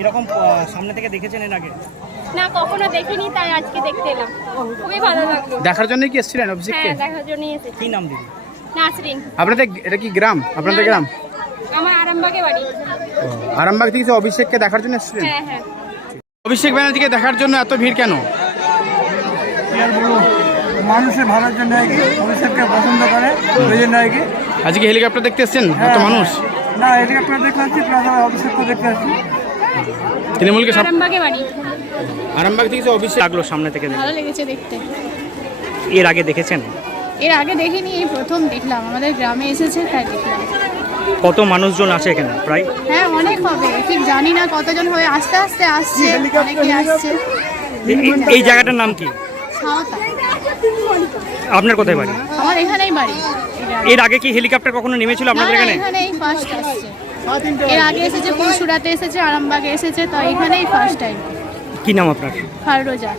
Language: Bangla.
এরকম সামনে থেকে দেখেছেন এর আগে? না, কখনো দেখিনি, তাই আজকে দেখতে এলাম। খুবই ভালো লাগলো। দেখার জন্য কি এসেছিলেন অভিষেককে? হ্যাঁ, দেখার জন্যই এসেছি। কি নাম দিদি? নাসরিন। আপনাদের এটা কি গ্রাম? আপনাদের গ্রাম? আমার আরামবাগে বাড়ি। আরামবাগ থেকে অভিষেককে দেখার জন্য এসেছিলেন? হ্যাঁ হ্যাঁ। অভিষেক ব্যানার্জিকে দেখার জন্য এত ভিড় কেন? মানুষের ভালোর জন্য অভিষেককে পছন্দ করে, ওই জন্য আজকে হেলিকপ্টার দেখতে এসেছেন এত মানুষ? না, হেলিকপ্টার দেখতে আসছি, প্লাস অভিষেককে দেখতে আসছি। তৃণমূলকে আরামবাগে বাড়ি। আরামবাগ থেকে অভিষেক লাগলো সামনে থেকে দেখে? ভালো লেগেছে দেখতে। এর আগে দেখেছেন? এর আগে দেখিনি, এই প্রথম দেখলাম। আমাদের গ্রামে এসেছে, তাই দেখলাম। কত মানুষজন আছে এখানে প্রায়? হ্যাঁ, অনেক হবে, ঠিক জানি না কতজন হয়ে, আস্তে আস্তে আসছে, অনেকে আসছে। এই জায়গাটার নাম কি? সাঁওতা। আপনার কোথায় বাড়ি? আমার এখানেই বাড়ি। এর আগে কি হেলিকপ্টার কখনো নেমেছিল আপনাদের এখানে? এখানেই ফার্স্ট আসছে। এর আগে এসেছে, পরশুরাতে এসেছে, আরামবাগে এসেছে, তো এখানেই ফার্স্ট টাইম। কি নাম আপনার? ফাররোজা।